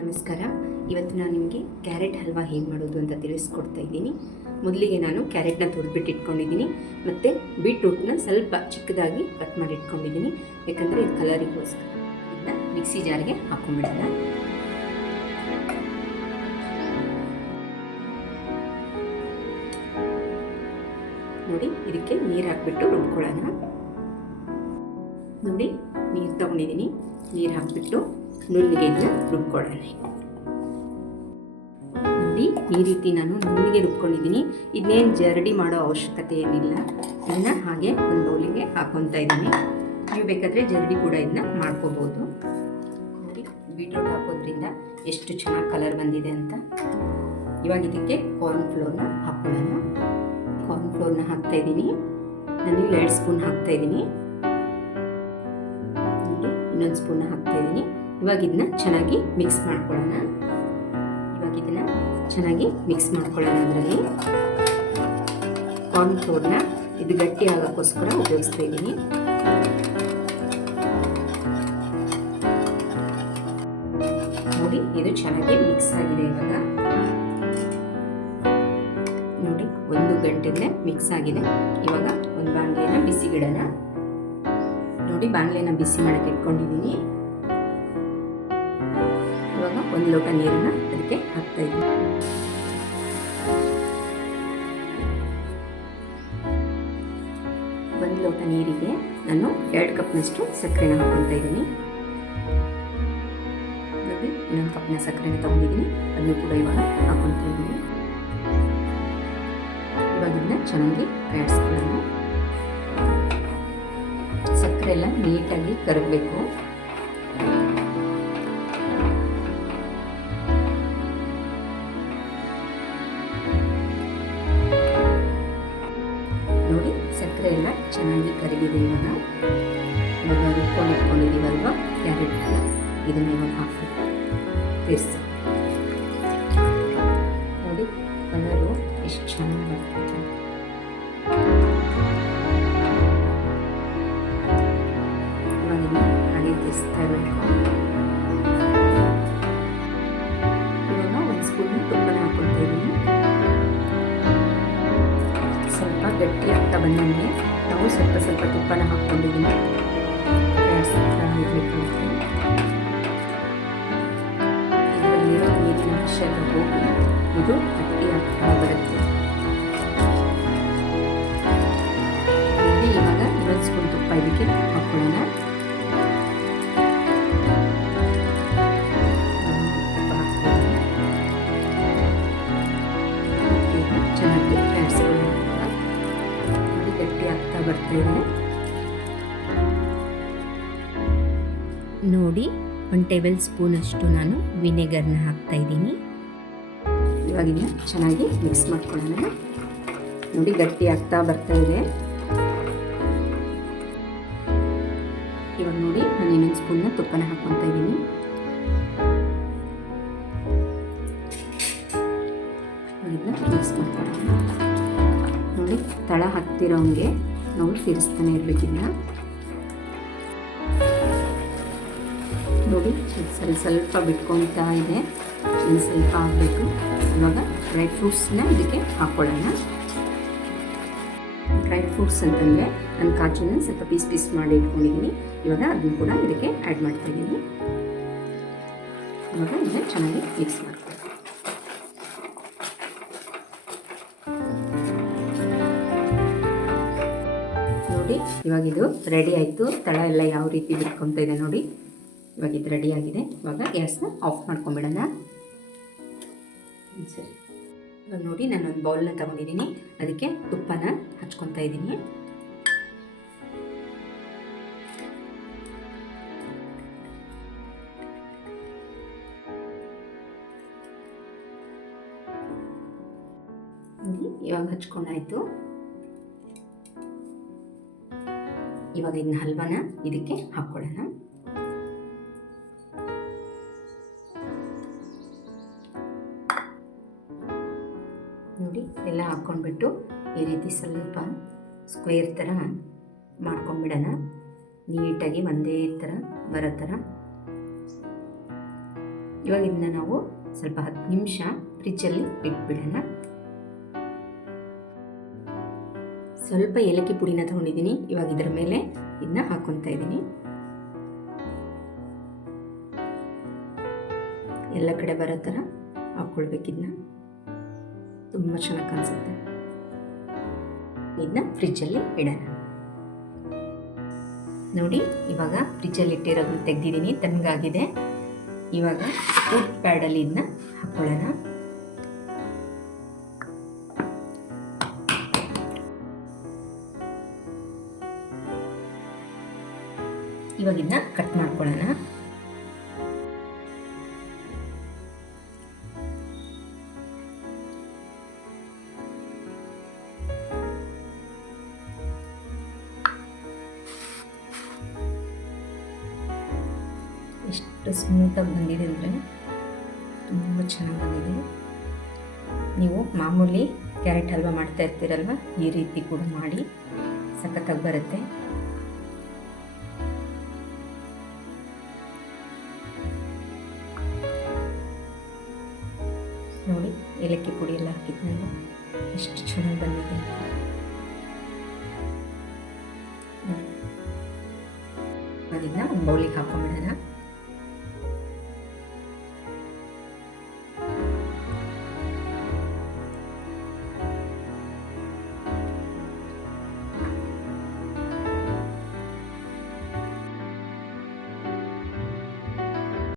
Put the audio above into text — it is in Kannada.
ನಮಸ್ಕಾರ. ಇವತ್ತು ನಾನು ನಿಮಗೆ ಕ್ಯಾರೆಟ್ ಹಲ್ವಾ ಹೇಗೆ ಮಾಡೋದು ಅಂತ ತಿಳಿಸ್ಕೊಡ್ತಾ ಇದ್ದೀನಿ. ಮೊದಲಿಗೆ ನಾನು ಕ್ಯಾರೆಟ್ನ ತುರಿದ್ಬಿಟ್ಟು ಇಟ್ಕೊಂಡಿದ್ದೀನಿ ಮತ್ತು ಬೀಟ್ರೂಟ್ನ ಸ್ವಲ್ಪ ಚಿಕ್ಕದಾಗಿ ಕಟ್ ಮಾಡಿ ಇಟ್ಕೊಂಡಿದ್ದೀನಿ ಯಾಕಂದರೆ ಇದು ಕಲರಿಗೋಸ್ಕರ. ಇದನ್ನ ಮಿಕ್ಸಿ ಜಾರ್ಗೆ ಹಾಕೊಂಡ್ಬಿಡೋಣ ನೋಡಿ, ಇದಕ್ಕೆ ನೀರು ಹಾಕ್ಬಿಟ್ಟು ರುಬ್ಕೊಳ್ಳೋಣ. ನೋಡಿ, ನೀರು ತೊಗೊಂಡಿದ್ದೀನಿ. ನೀರು ಹಾಕ್ಬಿಟ್ಟು ನುಣ್ಣಗೆ ಇದನ್ನ ರುಬ್ಕೊಳ್ಳೋಣ. ನೋಡಿ, ಈ ರೀತಿ ನಾನು ನುಲ್ಲಿಗೆ ರುಬ್ಕೊಂಡಿದ್ದೀನಿ. ಇದನ್ನೇನು ಜರಡಿ ಮಾಡೋ ಅವಶ್ಯಕತೆ ಏನಿಲ್ಲ. ಇದನ್ನು ಹಾಗೆ ಒಂದು ಬೌಲಿಗೆ ಹಾಕೊತಾ ಇದ್ದೀನಿ. ನೀವು ಬೇಕಾದರೆ ಜರಡಿ ಕೂಡ ಇದನ್ನ ಮಾಡ್ಕೋಬೋದು. ನೋಡಿ, ಬೀಟ್ರೂಟ್ ಹಾಕೋದ್ರಿಂದ ಎಷ್ಟು ಚೆನ್ನಾಗಿ ಕಲರ್ ಬಂದಿದೆ ಅಂತ. ಇವಾಗ ಇದಕ್ಕೆ ಕಾರ್ನ್ ಫ್ಲೋರ್ನ ಹಾಕೊಳ್ಳೋಣ. ಕಾರ್ನ್ ಫ್ಲೋರ್ನ ಹಾಕ್ತಾ ಇದ್ದೀನಿ. ನಾನು ಎರಡು ಸ್ಪೂನ್ ಹಾಕ್ತಾ ಇದ್ದೀನಿ. ಇನ್ನೊಂದು ಸ್ಪೂನ್ ಹಾಕ್ತಾ ಇದ್ದೀನಿ. ಇವಾಗ ಇದನ್ನ ಚೆನ್ನಾಗಿ ಮಿಕ್ಸ್ ಮಾಡ್ಕೊಳ್ಳೋಣ. ಇವಾಗ ಇದನ್ನ ಚೆನ್ನಾಗಿ ಮಿಕ್ಸ್ ಮಾಡ್ಕೊಳ್ಳೋಣ ಅದರಲ್ಲಿ. ಕಾರ್ನ್ ಫ್ಲೋರ್ನ ಇದು ಗಟ್ಟಿ ಆಗೋಕ್ಕೋಸ್ಕರ ಉಪಯೋಗಿಸ್ತಾ ಇದ್ದೀನಿ. ನೋಡಿ, ಇದು ಚೆನ್ನಾಗಿ ಮಿಕ್ಸ್ ಆಗಿದೆ ಇವಾಗ. ನೋಡಿ, ಒಂದು ಗಂಟೆಗೆ ಮಿಕ್ಸ್ ಆಗಿದೆ. ಇವಾಗ ಒಂದು ಬಾಣಲೆನ ಬಿಸಿಗಿಡೋಣ ನೋಡಿ ಬಾಣಲೆನ ಬಿಸಿ ಮಾಡಕ್ಕೆ ಇಟ್ಕೊಂಡಿದ್ದೀನಿ. ಒಂದು ಲೋಟ ನೀರನ್ನು ಅದಕ್ಕೆ ಹಾಕ್ತಾ ಇದ್ದೀನಿ. ಒಂದು ಲೋಟ ನೀರಿಗೆ ನಾನು ಎರಡು ಕಪ್ನಷ್ಟು ಸಕ್ಕರೆನ ಹಾಕೊತಾ ಇದ್ದೀನಿ. ನೋಡಿ, ಇನ್ನೊಂದು ಕಪ್ನ ಸಕ್ಕರೆನ ತಗೊಂಡಿದ್ದೀನಿ. ಅದನ್ನು ಕೂಡ ಇವಾಗ ಹಾಕೊತಾ ಇದ್ದೀನಿ. ಇವಾಗ ಇದನ್ನ ಚೆನ್ನಾಗಿ ಕಾಯಿಸ್ಕೊಳ್ಳೋಣ. ಸಕ್ಕರೆ ಎಲ್ಲ ನೀಟಾಗಿ ಕರಗಬೇಕು. ಚೆನ್ನಾಗಿ ಕರಗಿದೆ ಇವಾಗ. ಇವಾಗ ರುಬ್ಕೊಂಡು ಇಟ್ಕೊಂಡಿದ್ದೀವಲ್ವ ಕ್ಯಾರೆಟ್ ಇದನ್ನ ಇವಾಗ ಹಾಕ್ಬಿಟ್ಟು ತಿರ್ಸಿ ನೋಡಿ, ಕಲರು ಎಷ್ಟು ಚೆನ್ನಾಗಿ ಬರ್ತದೆ ಇವಾಗ ಹಾಗೆ ತಿರ್ಸ್ತಾ ಇರಬೇಕು. ಇವಾಗ ಒಂದು ಸ್ಪೂನ್ ಸ್ವಲ್ಪ ಗಟ್ಟಿ ಆಗ್ತಾ ಬಂದಂಗೆ. ನಾವು ಸ್ವಲ್ಪ ಸ್ವಲ್ಪ ತುಪ್ಪನ ಹಾಕ್ಕೊಂಡಿದ್ದೀನಿ ಇದರಲ್ಲಿರೋ ನೀರಿನ ಅಂಶ ಎಲ್ಲ ಹೋಗಿ ಇದು ಗಟ್ಟಿ ಆಗ್ತಾ ಬರುತ್ತೆ ಇದು ನೋಡಿ, ಒಂದು ಟೇಬಲ್ ಸ್ಪೂನಷ್ಟು ನಾನು ವಿನೆಗರ್ನ ಹಾಕ್ತಾ ಇದ್ದೀನಿ. ಇವಾಗ ಇದನ್ನ ಚೆನ್ನಾಗಿ ಮಿಕ್ಸ್ ಮಾಡ್ಕೊಳ್ಳೋಣ. ನೋಡಿ, ಗಟ್ಟಿ ಆಗ್ತಾ ಬರ್ತಾ ಇದೆ. ಇವಾಗ ನೋಡಿ, ನಾನು ಇನ್ನೊಂದು ಸ್ಪೂನ್ನ ತುಪ್ಪನ ಹಾಕ್ಕೊತಾ ಇದ್ದೀನಿ. ಮಿಕ್ಸ್ ಮಾಡ್ಕೊಳ್ಳೋಣ. ನೋಡಿ, ತಳ ಹತ್ತಿರೋಂಗೆ ನಾವು ತಿರ್ಸ್ತಾನೆ ಇರಬೇಕಿಲ್ಲ. ನೋಡಿ, ಸ್ವಲ್ಪ ಸ್ವಲ್ಪ ಬಿಟ್ಕೊತಾ ಇದೆ. ಇನ್ನು ಸ್ವಲ್ಪ ಆಗಬೇಕು. ಇವಾಗ ಡ್ರೈ ಫ್ರೂಟ್ಸ್ನ ಇದಕ್ಕೆ ಹಾಕ್ಕೊಳ್ಳೋಣ ಡ್ರೈ ಫ್ರೂಟ್ಸ್ ಅಂತಂದರೆ ನಾನು ಕಾಜಿನ ಸ್ವಲ್ಪ ಪೀಸ್ ಪೀಸ್ ಮಾಡಿ ಇಟ್ಕೊಂಡಿದ್ದೀನಿ. ಇವಾಗ ಅದನ್ನು ಕೂಡ ಇದಕ್ಕೆ ಆ್ಯಡ್ ಮಾಡ್ತಾಯಿದ್ದೀನಿ ಇವಾಗ ಇದನ್ನ ಚೆನ್ನಾಗಿ ಮಿಕ್ಸ್ ಮಾಡ್ತೀನಿ ನೋಡಿ, ಇವಾಗ ಇದು ರೆಡಿ ಆಯಿತು. ತಳ ಎಲ್ಲ ಯಾವ ರೀತಿ ಬಿಟ್ಕೊತಾ ಇದೆ ನೋಡಿ. ಇವಾಗ ಇದು ರೆಡಿ ಆಗಿದೆ. ಇವಾಗ ಗ್ಯಾಸ್ನ ಆಫ್ ಮಾಡ್ಕೊಂಬಿಡೋಣ. ಸರಿ. ಇವಾಗ ನೋಡಿ ನಾನು ಒಂದು ಬೌಲ್ನ ತಗೊಂಡಿದ್ದೀನಿ ಅದಕ್ಕೆ ತುಪ್ಪನ ಹಚ್ಕೊತಾ ಇದ್ದೀನಿ. ಇವಾಗ ಹಚ್ಕೊಂಡಾಯ್ತು ಇವಾಗ ಇದನ್ನ ಹಲ್ವಾನ ಇದಕ್ಕೆ ಹಾಕ್ಕೊಳ್ಳೋಣ ಎಲ್ಲ ಹಾಕ್ಕೊಂಡ್ಬಿಟ್ಟು ಈ ರೀತಿ ಸ್ವಲ್ಪ ಸ್ಕ್ವೇರ್ ಥರ ಮಾಡ್ಕೊಂಬಿಡೋಣ ನೀಟಾಗಿ ಒಂದೇ ಥರ ಬರೋ ಥರ. ಇವಾಗ ಇದನ್ನ ನಾವು ಸ್ವಲ್ಪ ಹತ್ತು ನಿಮಿಷ ಫ್ರಿಜ್ಜಲ್ಲಿ ಇಟ್ಬಿಡೋಣ. ಸ್ವಲ್ಪ ಏಲಕ್ಕಿ ಪುಡಿನ ತಗೊಂಡಿದ್ದೀನಿ. ಇವಾಗ ಇದರ ಮೇಲೆ ಇದನ್ನ ಹಾಕೊತಾ ಇದ್ದೀನಿ. ಎಲ್ಲ ಕಡೆ ಬರೋ ಥರ ಹಾಕ್ಕೊಳ್ಬೇಕಿದ್ನ ತುಂಬ ಚೆನ್ನಾಗಿ ಕಾಣಿಸುತ್ತೆ. ಇದನ್ನ ಫ್ರಿಜ್ಜಲ್ಲಿ ಇಡೋಣ. ನೋಡಿ, ಇವಾಗ ಫ್ರಿಜ್ಜಲ್ಲಿ ಇಟ್ಟಿರೋದನ್ನ ತೆಗೆದಿದ್ದೀನಿ, ತಣ್ಣಗಾಗಿದೆ. ಇವಾಗ ಫುಡ್ ಪ್ಯಾಡಲ್ಲಿ ಇದನ್ನ ಹಾಕ್ಕೊಳ್ಳೋಣ ಇವಾಗ ಇದನ್ನ ಕಟ್ ಮಾಡ್ಕೊಳ್ಳೋಣ. ಎಷ್ಟು ಸ್ಮೂತಾಗಿ ಬಂದಿದೆ ಅಂದರೆ ತುಂಬ ಚೆನ್ನಾಗಿ ಬಂದಿದೆ. ನೀವು ಮಾಮೂಲಿ ಕ್ಯಾರೆಟ್ ಹಲ್ವಾ ಮಾಡ್ತಾ ಇರ್ತೀರಲ್ವ, ಈ ರೀತಿ ಕೂಡ ಮಾಡಿ ಸಖತ್ತಾಗಿ ಬರುತ್ತೆ. ನೋಡಿ, ಏಲಕ್ಕಿ ಪುಡಿ ಎಲ್ಲ ಹಾಕಿದ್ನಲ್ಲ ಎಷ್ಟು ಚೆನ್ನಾಗಿ ಬಂದಿದೆ. ಅದನ್ನ ಒಂದು ಬೌಲಿಗೆ ಹಾಕೊಂಡ್ಬಿಡೋಣ